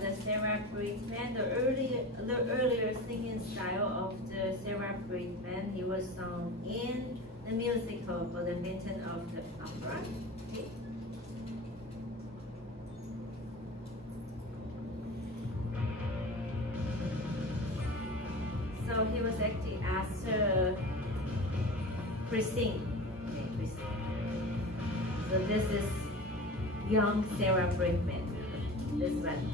the Sarah Brightman, the earlier singing style of the Sarah Brightman, he was sung in the musical for the Phantom of the Opera. Okay. So he was acting as Christine. Okay, Christine. So this is young Sarah Brightman. This one.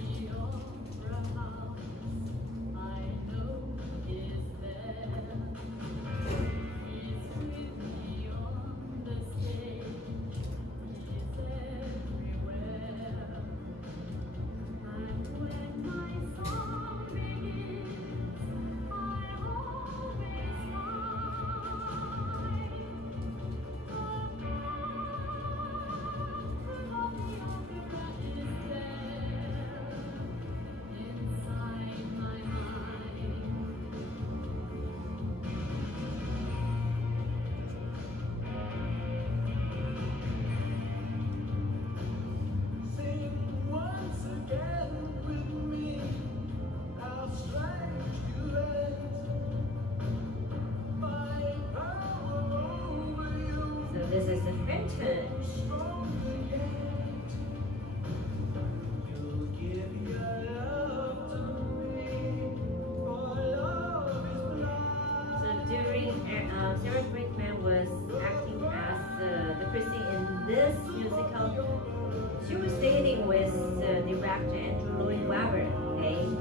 This is the vintage. So during Sarah Brightman was acting as the Christine in this musical, she was dating with the director Andrew Lloyd Webber. Okay, and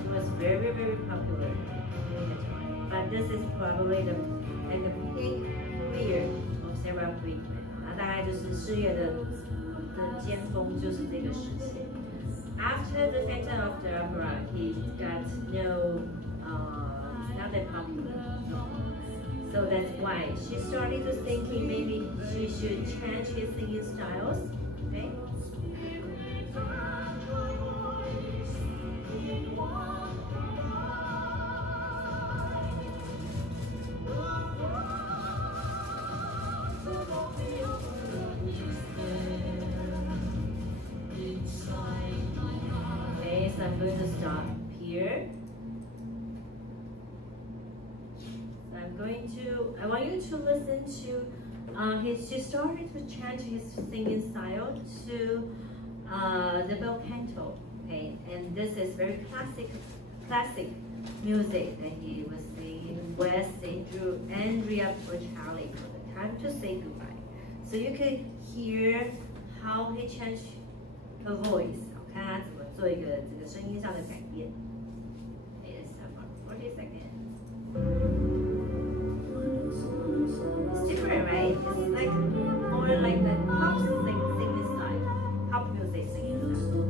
she was very, very popular during the time. But this is probably the peak career of Sarah Brightman， 那大概就是事业的尖峰，就是这个时期。After the Phantom of the Opera, he got not that popular. So that's why she started to thinking maybe she should change his singing styles. Okay. So I'm going to stop here. So I want you to listen to, she started to change his singing style to the bel canto, okay? And this is very classic music that he was singing with Andrea Bocelli for the Time to Say Goodbye. So you can hear how he changed her voice. 看他怎么做一个这个声音上的改变。It's about 40 seconds. It's different, right? It's like more like the pop singing style, pop music singing style.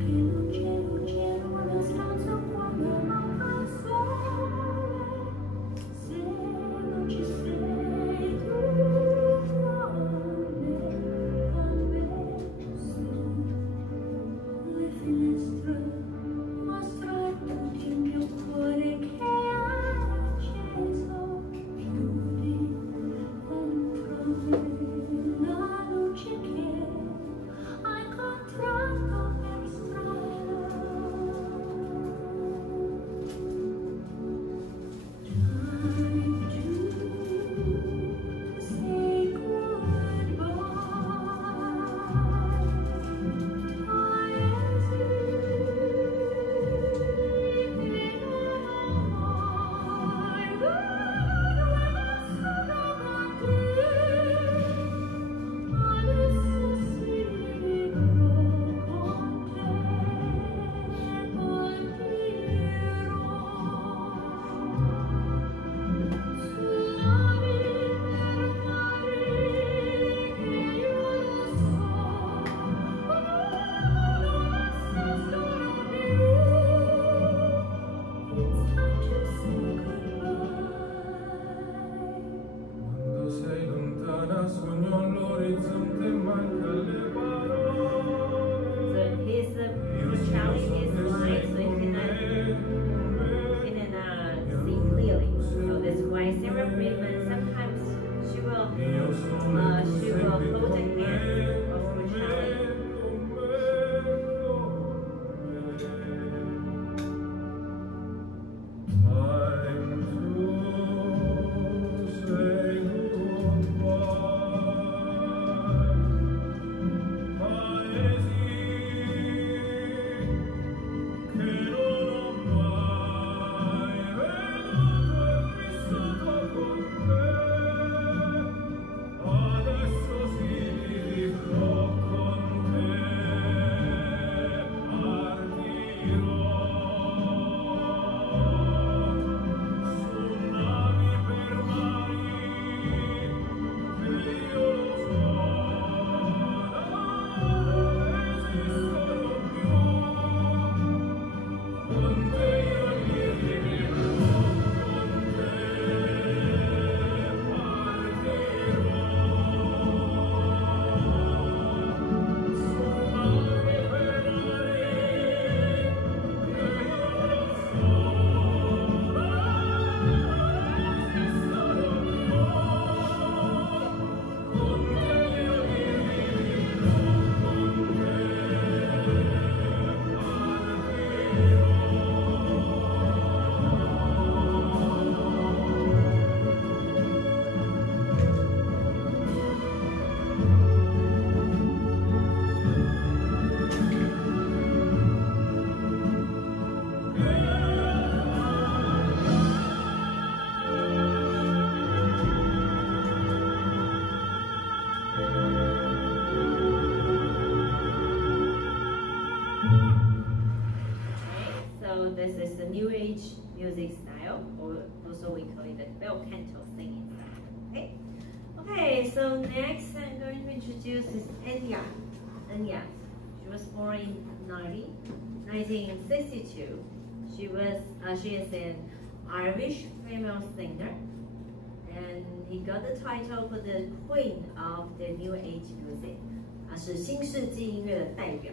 This is the New Age music style, or also we call it the bel canto singing style. Okay. Okay. So next, I'm going to introduce is Enya. Enya. She was born in 1962. She is an Irish female singer, and he got the title for the Queen of the New Age music. 是新世纪音乐的代表，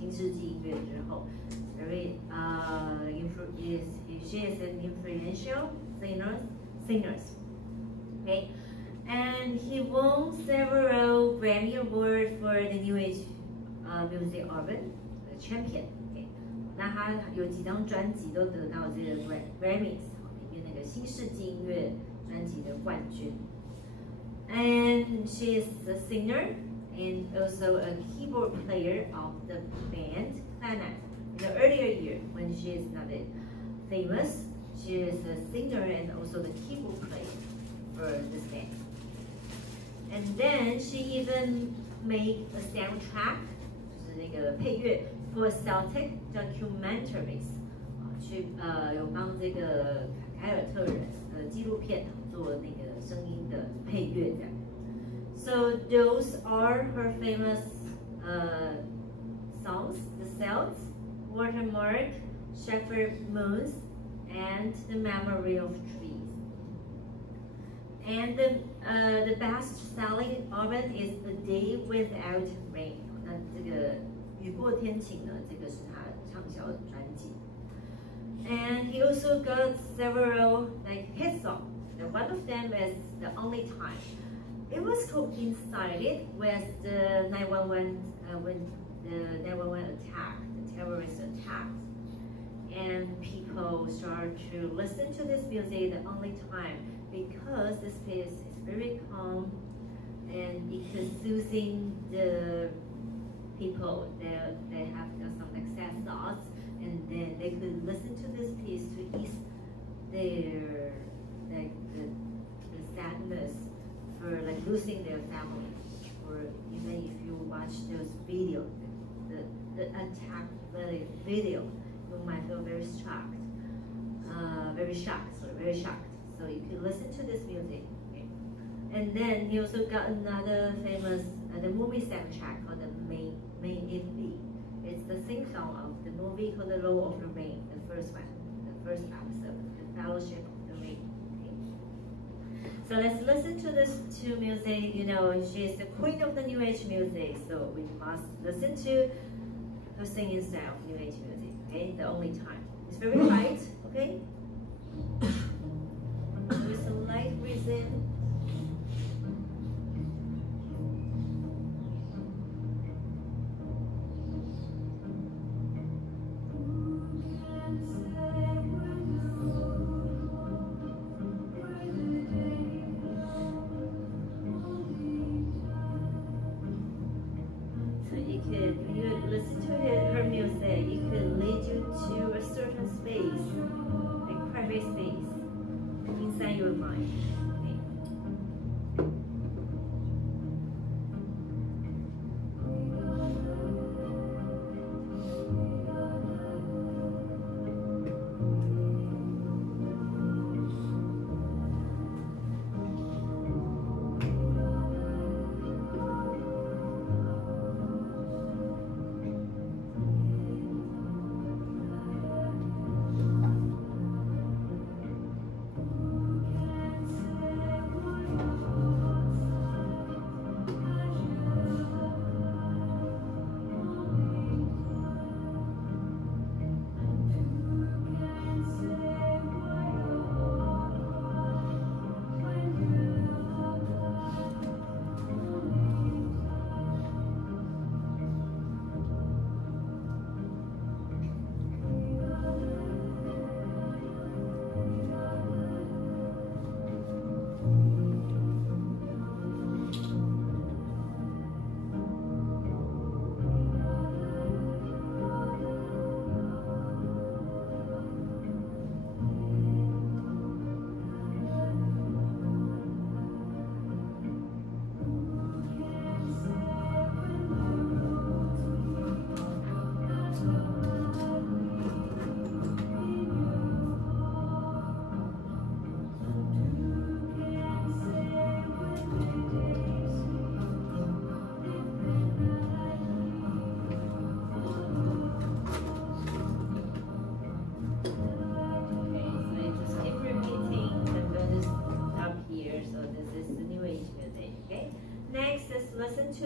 新世纪音乐之后 ，very she is an influential singers. Okay, and he won several Grammy Awards for the New Age music album, the champion. Okay, 那他有几张专辑都得到这个 Grammys， 里面那个新世纪音乐专辑的冠军。And she is a singer and also a keyboard player of the band Planet. In the earlier year, when she is not famous, she is a singer and also the keyboard player for this band. And then she even made a soundtrack, 就是那个配乐 for Celtic documentaries. 有帮这个凯尔特人纪录片做那个声音的配乐这样。So those are her famous songs: The Celts, Watermark, Shepherd Moons, and The Memory of Trees. And the best-selling album is A Day Without Rain. 那这个雨过天晴呢，这个是他畅销的专辑。And he also got several hit songs. One of them is The Only Time. It was coincided with the 911 when the 911 attack, the terrorist attack, and people started to listen to this music the only time because this piece is very calm and it is soothing the people that they have some excess thoughts, and then they could listen to this piece to ease their the sadness for losing their family, or even if you watch those videos, the attack video, you might feel very shocked, very shocked. So you can listen to this music. Okay? And then he also got another famous the movie soundtrack called the May It Be. It's the same song of the movie called The Law of the Rain, the first episode, The Fellowship of the Ring. So let's listen to this two music. You know, she is the queen of the New Age music, so we must listen to her singing style of New Age music. Okay, the only time. It's very light. Okay, with some light rhythm. Listen to her music, it could lead you to a certain space, a private space.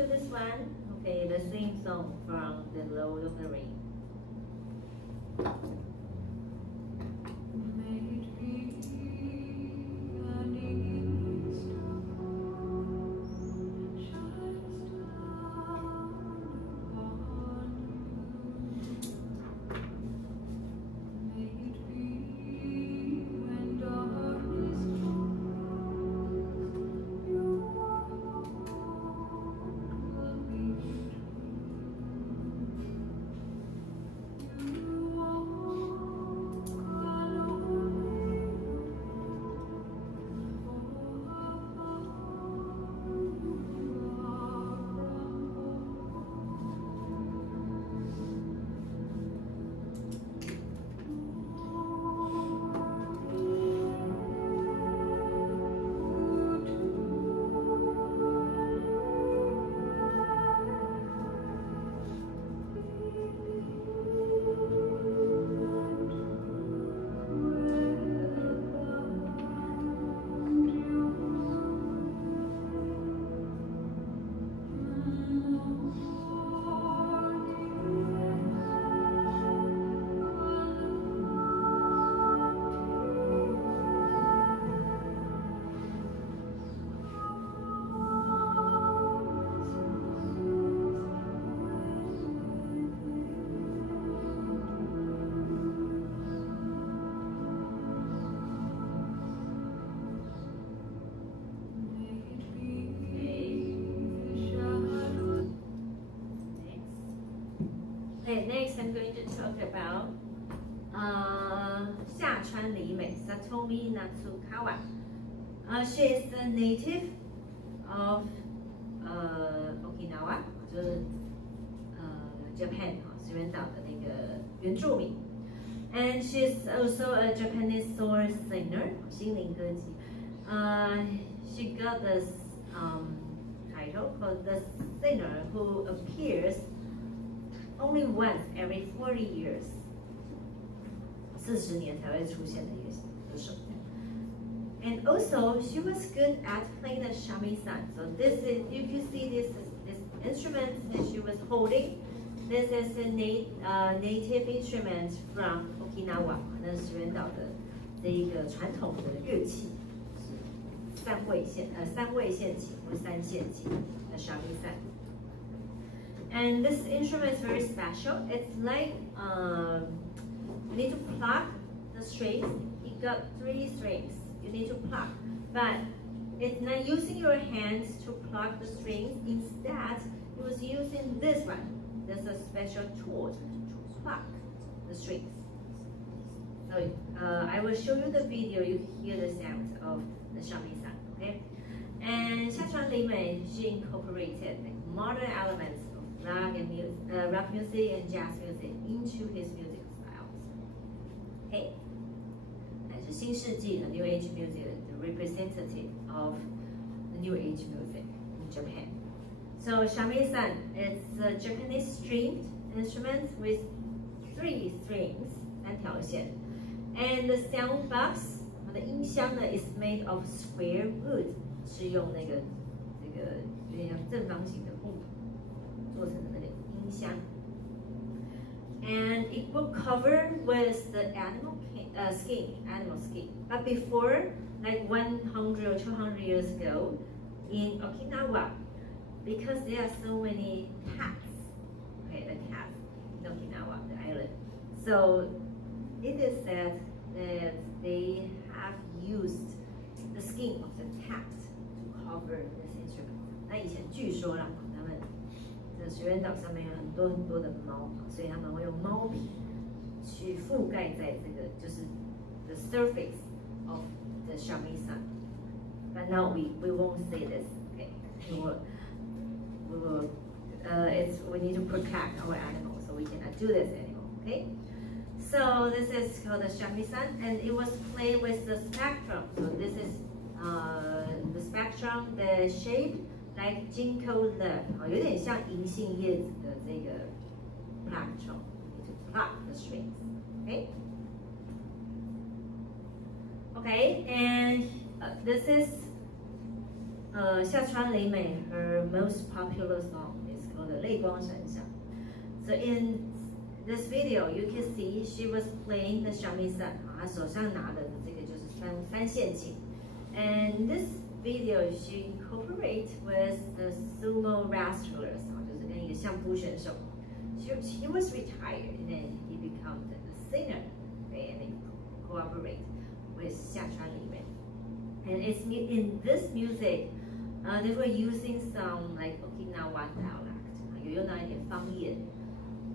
this one. Okay, the same song from the Lord of the Rings. Okay, next I'm going to talk about 下川里美 Satomi Natsukawa. She is a native of Okinawa, 就是Japan 石垣岛的那个原住民。And she's also a Japanese soul singer, 心灵歌姬。She got this title called the singer who appears only once every 40 years. 40年才会出现的一个歌手。And also, she was good at playing the shamisen. So this is, you can see this instrument that she was holding. This is a native instrument from Okinawa. 那是石垣岛的这一个传统的乐器，三味线琴或三线琴的 shamisen. And this instrument is very special. It's like you need to pluck the strings. You got 3 strings. You need to pluck, but it's not using your hands to pluck the strings. Instead, it was using this one. There's a special tool to pluck the strings. So I will show you the video. You hear the sound of the shamisen. Okay. And 下川里美 she incorporated modern elements of rock music and jazz music into his music styles. Okay. 是新世纪的 New Age music, the representative of the New Age music in Japan. So shamisen is a Japanese stringed instrument with 3 strings, 3条线. And the sound box, 的音箱呢 is made of square wood, 是用那个有点像正方形的木头做成的那个音箱. And it will cover with the animal skin. But before, like 100 or 200 years ago, in Okinawa, because there are so many cats, okay, the cats in Okinawa, the island. So it is said that they have used the skin of the cat to cover this instrument. 那以前据说啦，他们这石垣岛上面有很多的猫，所以他们会用猫皮去覆盖在这个就是 the surface of the shamisen. But now we won't say this. Okay, we need to protect our animals, so we cannot do this anymore. Okay, so this is called the shamisen, and it was played with the spectrum. So this is the spectrum, the shape like ginkgo leaf, 有点像银杏叶子的这个 plectrum. To pluck the strings. Okay. Okay, and this is 下川里美 her most popular song is called 泪光闪闪. So in this video, you can see she was playing the shamisen. 她手上拿的这个就是三线琴. And this video she incorporates with the sumo wrestlers. 就是跟一个相扑选手. He was retired and then he became a singer, okay, and he cooperate with 下川里美. And it's in this music, they were using some like Okinawa dialect, 有用到一点方言.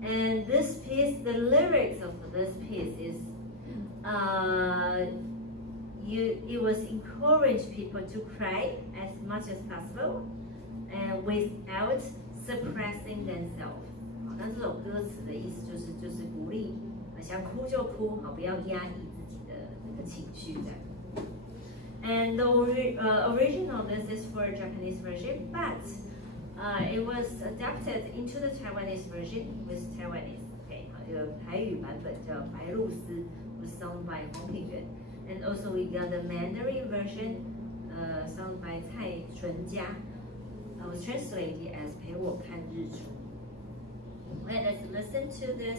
And this piece, the lyrics of this piece is, it was encourage people to cry as much as possible, and without suppressing themselves. 那这首歌词的意思就是鼓励，想哭就哭，好，不要压抑自己的那个情绪这样。And the original, this is for Japanese version, but it was adapted into the Taiwanese version with Taiwanese. Okay, 这个台语版本叫《白鹭鸶》was sung by 黄品源, and also we got the Mandarin version, sung by 蔡淳佳. Was translated as 陪我看日出. Let us listen to this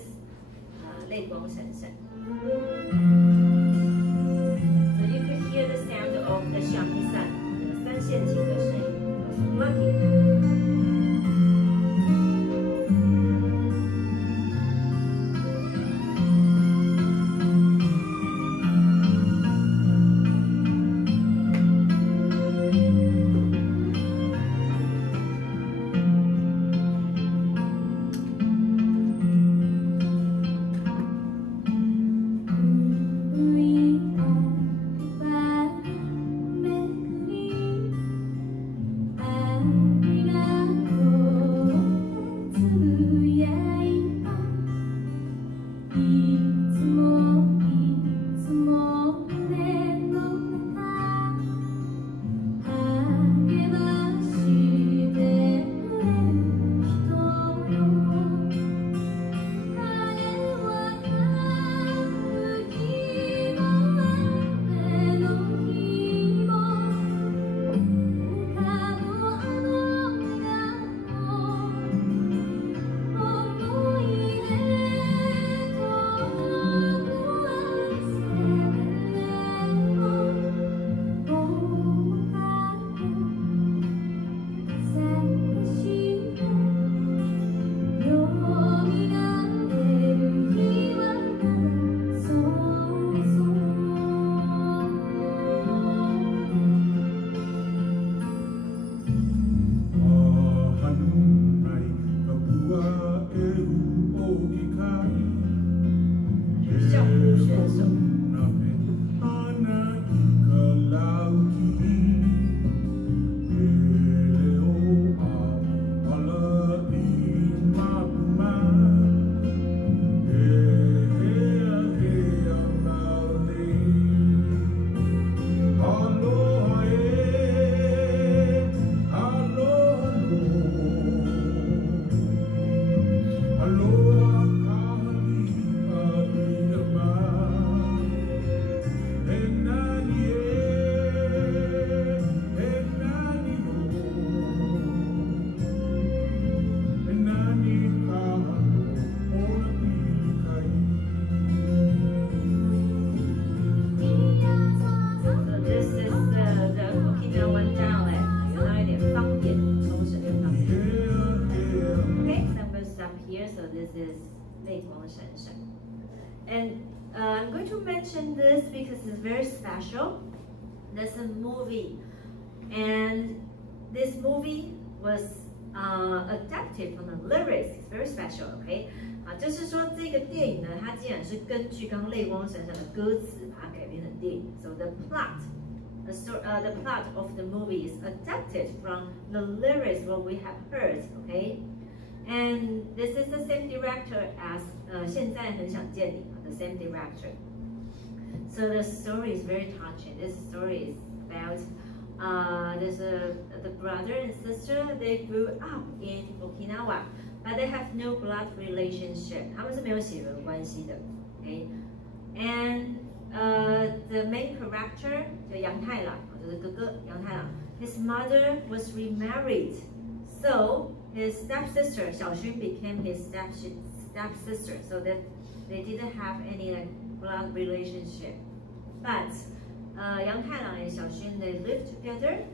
泪光闪闪. So you could hear the sound of the shamisen, 三线琴的声音 plucking. And I'm going to mention this because it's very special. There's a movie, and this movie was adapted from the lyrics. It's very special, okay? 就是说这个电影呢，它竟然是根据刚刚泪光闪闪的歌词把它改编成电影。So the plot of the movie is adapted from the lyrics what we have heard, okay? And this is the same director as 现在很想见你 the same director. So the story is very touching. This story is about the brother and sister. They grew up in Okinawa, but they have no blood relationship. 他们是没有血缘关系的 ，okay? And the main character 就杨太郎，就是哥哥杨太郎 his mother was remarried, so his stepsister Xiaoxun became his stepsister, so that they didn't have any blood relationship. But Yang Tailang and Xiaoxun, they lived together.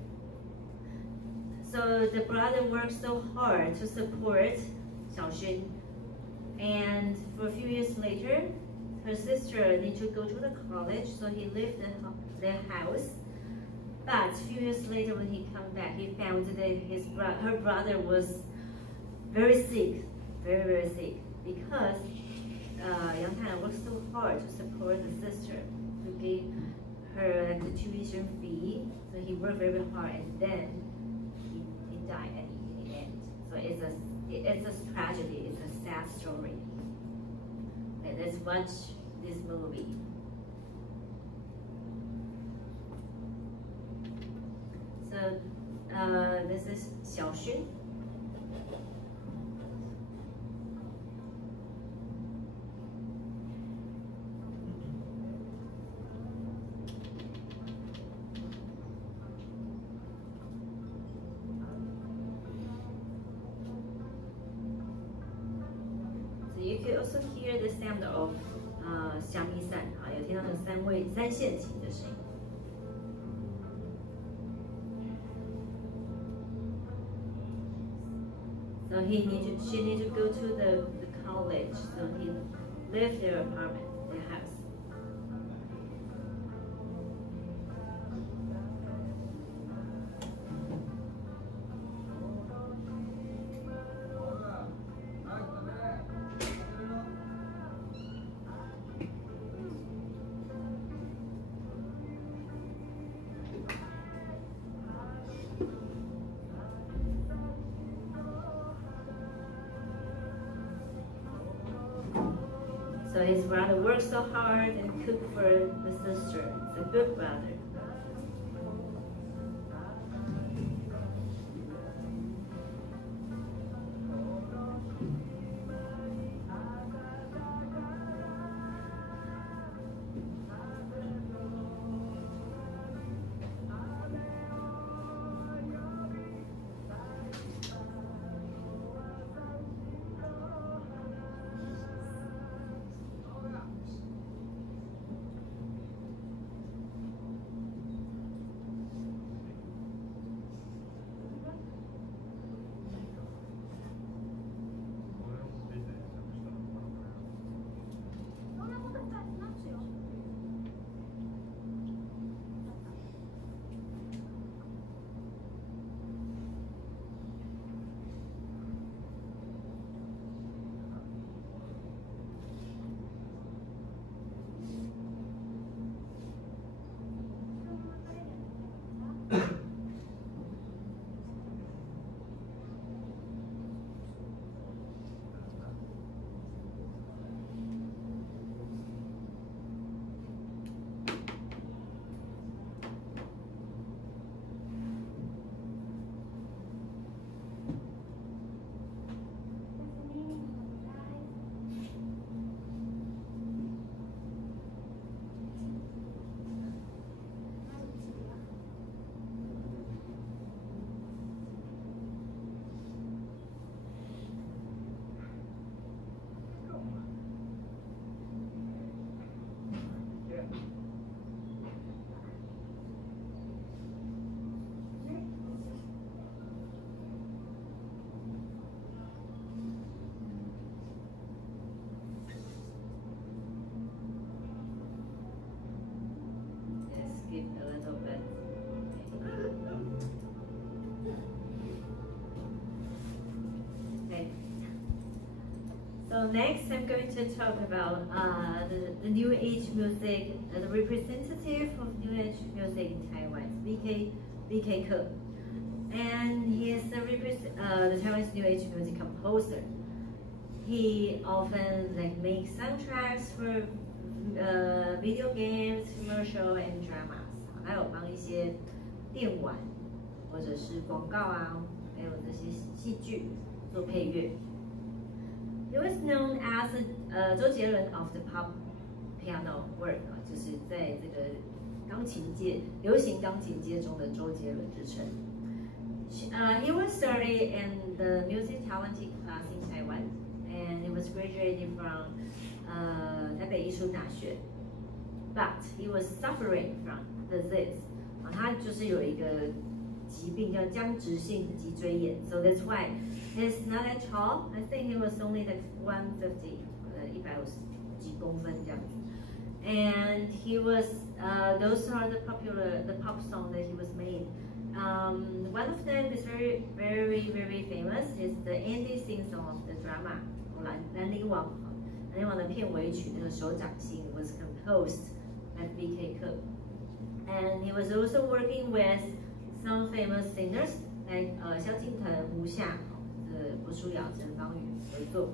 So the brother worked so hard to support Xiaoxun, and for a few years later, her sister needed to go to the college, so he left their house. But a few years later, when he came back, he found that her brother was very sick, very, very sick, because Yang Tailang worked so hard to support the sister, to give her the tuition fee. So he worked very hard, and then he died in the end. So it's a tragedy. It's a sad story. Okay, let's watch this movie. So this is Xiaoxun. You could also hear the sound of 虾米扇啊，有听到那个三线琴的声音。So she needed to go to the college. So he left their apartment, their house. So his brother worked so hard and cooked for the sister. It's a good brother. So next, I'm going to talk about the New Age music, the representative of New Age music in Taiwan, BK Ke. And he is the Taiwanese New Age music composer. He often makes soundtracks for video games, commercial, and dramas. 还有帮一些电玩或者是广告啊，还有这些戏剧做配乐。He was known as 周杰伦 of the pop piano world 就是在这个钢琴界流行钢琴界中的周杰伦之称。He was started in the music talented class in Taiwan, and he was graduated from 台北艺术大学。But he was suffering from disease. 他就是有一个疾病叫僵直性脊椎炎。So that's why he's not that tall. I think he was only like 150, 150几公分这样子。And he was, those are the pop song that he was made. One of them is very famous. Is the ending theme song of the drama. 兰陵王的片尾曲那个手掌心 was composed by B.K. Cook. And he was also working with some famous singers like 萧敬腾、胡夏、郭书瑶、陈芳语合作。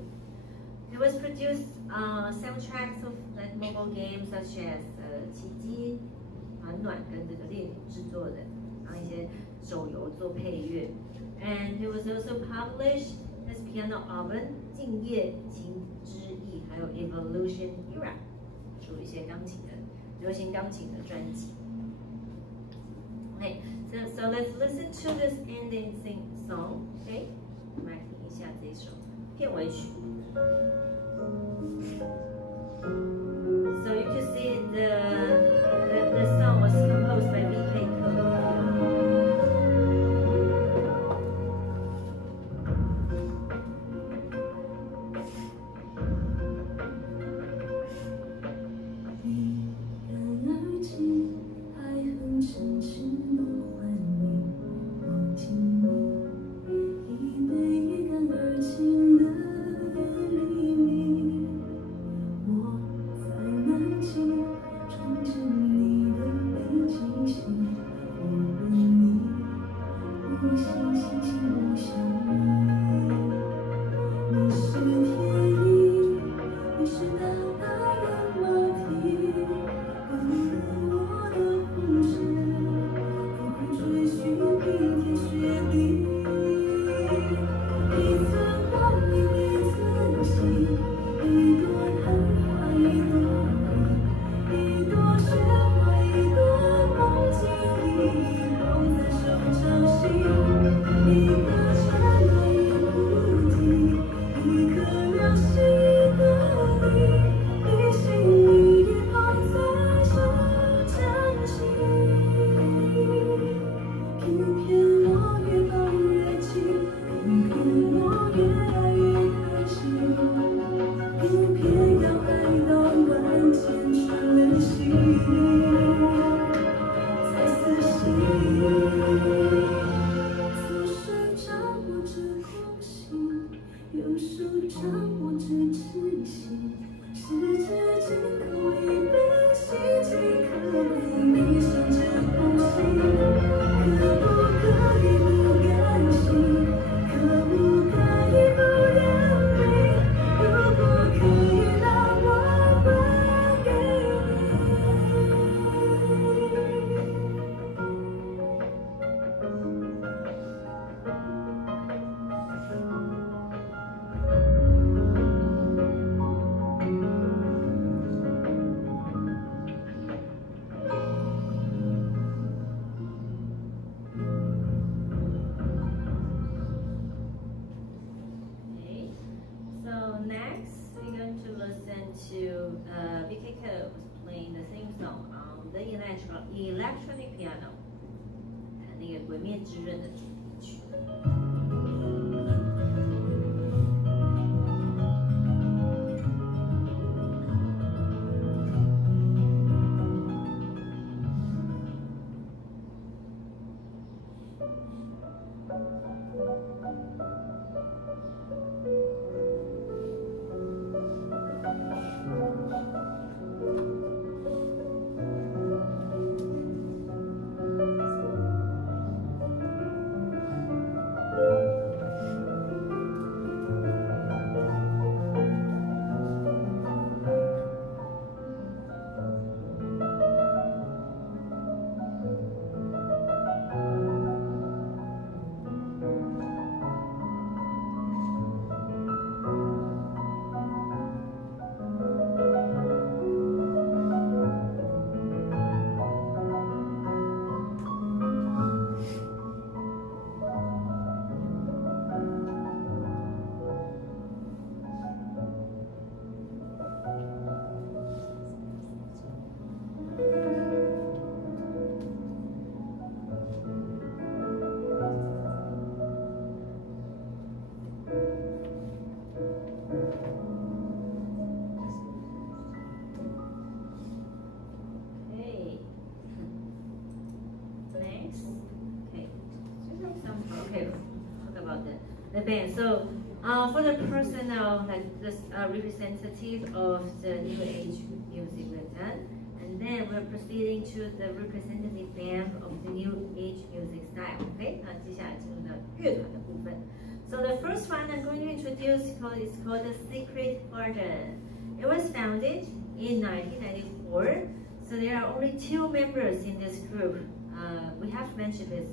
He was produced soundtracks of like mobile games such as 奇迹、暖暖跟这个猎犬制作的，然后一些手游做配乐。And he was also published his piano album 静夜情之意，还有 Evolution Era， 出一些流行钢琴的专辑。Okay, so let's listen to this ending song. Okay, 我们来听一下这首片尾曲。So you can see the song was composed by B.K. Cook. 鬼灭之刃的主题曲。band. So for the personnel, like this representative of the New Age music we're done, and then we're proceeding to the representative band of the New Age music style. Okay, 那接下来进入到乐团的部分。So the first one I'm going to introduce is called the Secret Garden. It was founded in 1994. So there are only 2 members in this group. We have mentioned this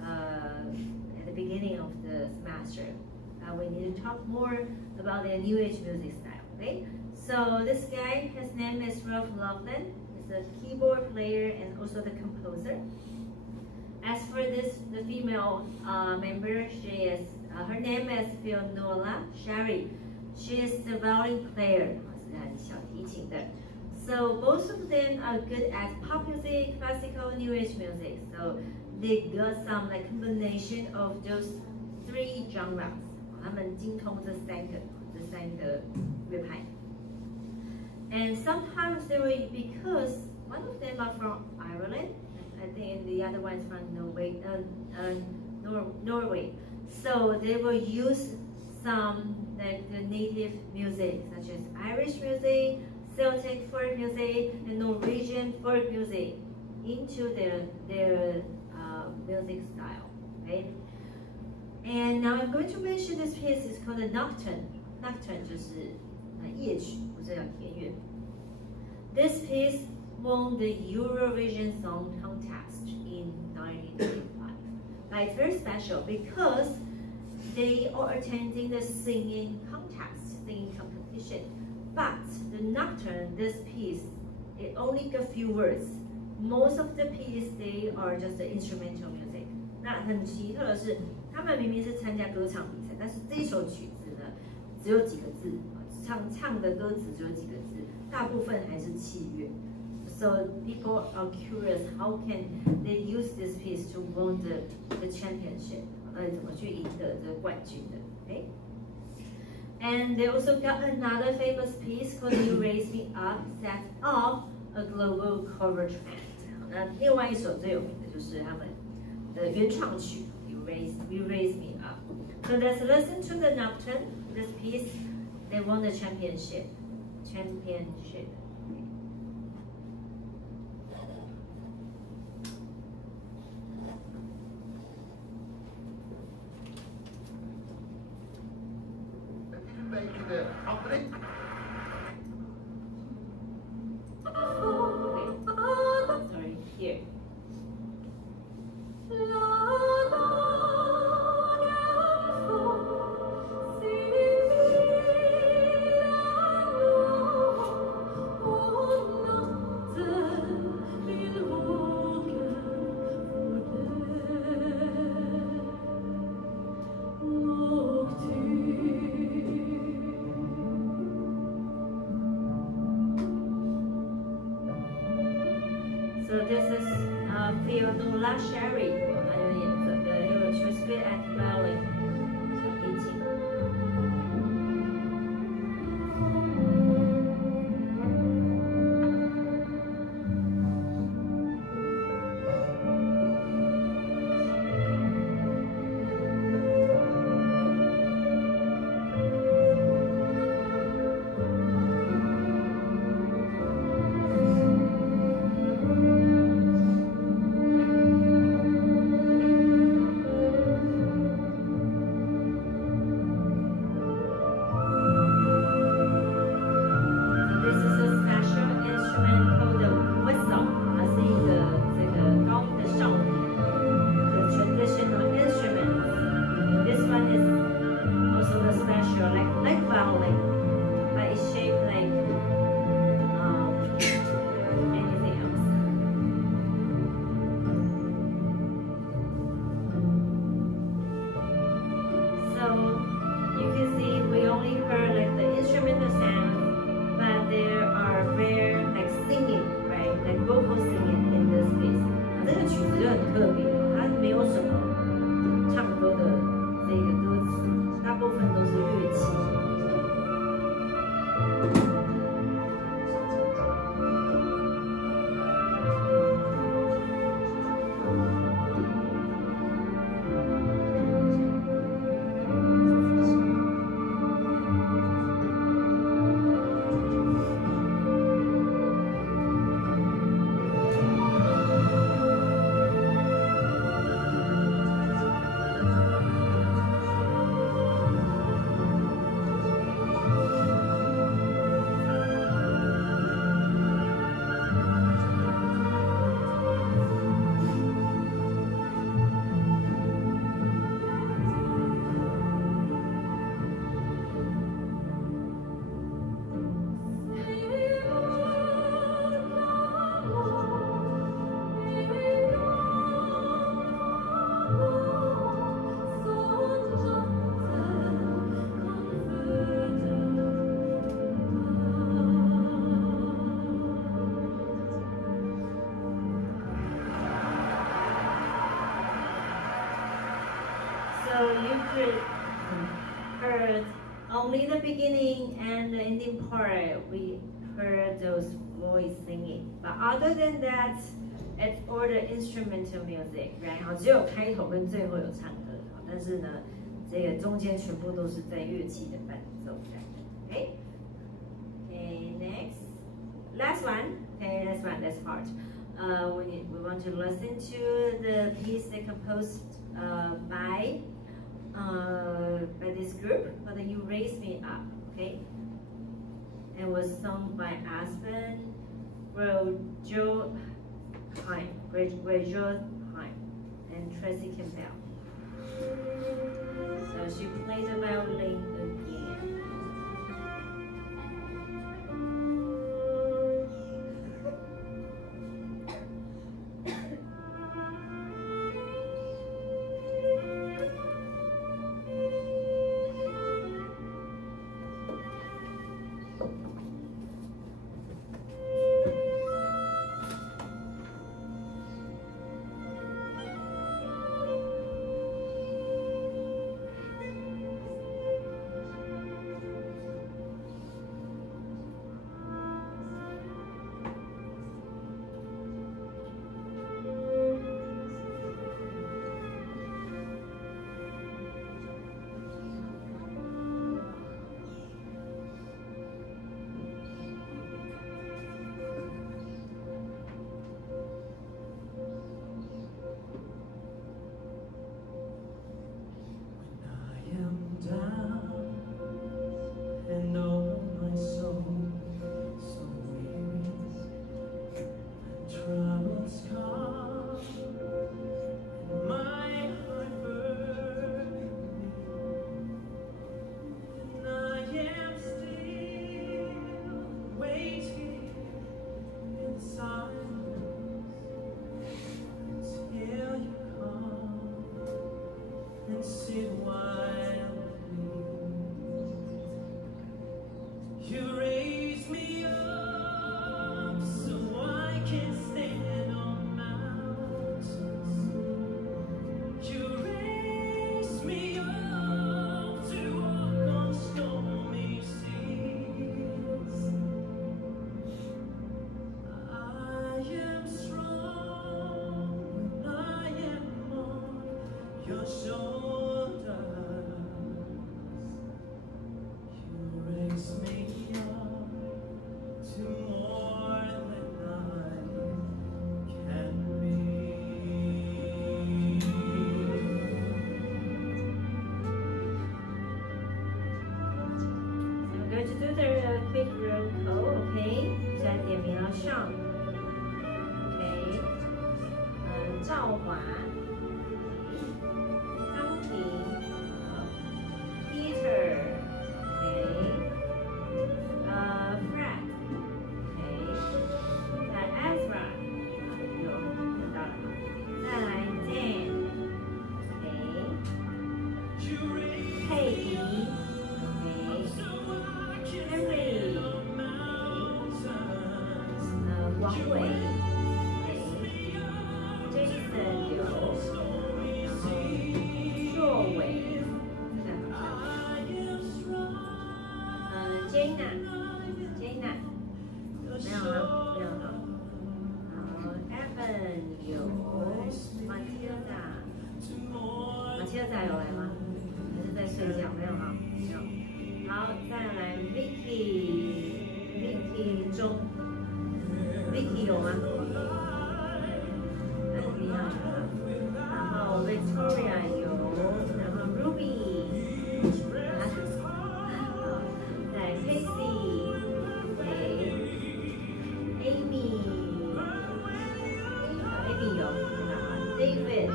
at the beginning of the semester. We need to talk more about the New Age music style. Okay. So this guy, his name is Ralph Laughlin. He's a keyboard player and also the composer. As for the female member, she is her name is Fiona Sherry. She is the violin player. So both of them are good at pop music, classical, New Age music. So they got some like combination of those 3 genres. 他们精通这三个乐派。And sometimes they will, because one of them are from Ireland, I think the other one is from Norway. So they will use some like the native music, such as Irish music, Celtic folk music, and Norwegian folk music into their music style. Okay. And now I'm going to mention this piece is called a Nocturne. Nocturne 就是夜曲，或者叫田乐。This piece won the Eurovision Song Contest in 1995. But it's very special because they are attending the singing contest, singing competition. But the Nocturne, this piece, it only got few words. Most of the piece, they are just the instrumental music. 那很奇特的是，他们明明是参加歌唱比赛，但是这首曲子呢，只有几个字，唱的歌词只有几个字，大部分还是器乐。So people are curious, how can they use this piece to win the championship? 怎么去赢得这个冠军的 ？Okay. And they also got another famous piece called "You Raise Me Up," set off a global cover trend. 那另外一首最有名的就是他们的原创曲 "You Raise Me Up." So let's listen to the Nocturne. This piece, they won the championship. Sorry, here. So this is Fiona Sherry. She was good at violin. So 18. beginning and the ending part, we heard those voice singing. But other than that, it's all the instrumental music, right? 好，只有开头跟最后有唱歌，好，但是呢，这个中间全部都是在乐器的伴奏这样。Okay. Okay, next, last one. Okay, last one. That's hard. We want to listen to the piece that composed by this group, but You Raise Me Up. Okay. It was sung by Aspen Rojo Heim, and Tracy Campbell. So she played the violin again. Vicky 有吗？然后 Victoria 有，然后 Ruby， 对 Casey，Amy， Amy 有，David，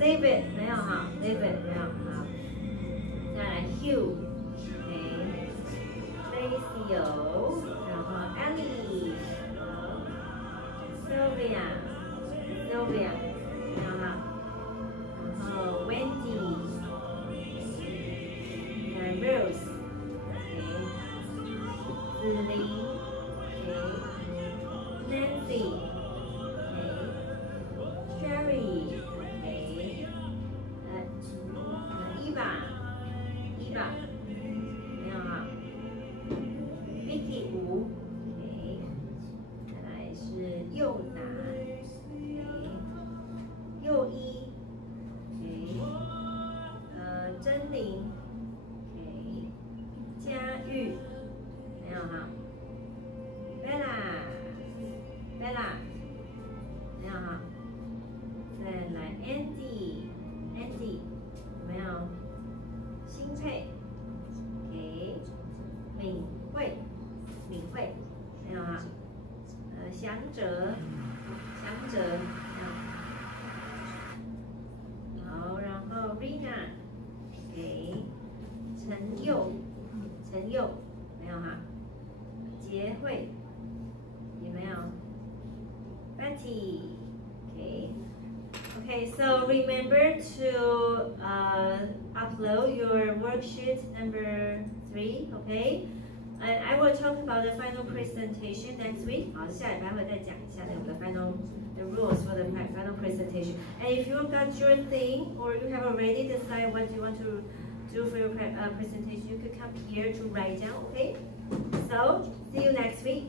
David 没有哈 ，David 没有好，再来 Hugh，Stacy 有，然后 Ellie，Sylvia 没有哈，然后 Wendy， Rose， 子琳 ，Nancy， Sherry。林，OK， 佳玉，没有哈 ，Bella， 没有哈，再来 Andy， 没有，新佩 ，OK， 敏慧，没有哈，祥哲，没有。好，然后 Rina， 给陈佑，没有哈，杰慧也没有 ，Betty， okay, so remember to upload your worksheet number 3, okay? And I will talk about the final presentation next week. 好，下礼拜会再讲一下我们的the rules for the final presentation. And if you got your thing or you have already decided what you want to do for your presentation, you could come here to write down, okay? So, see you next week.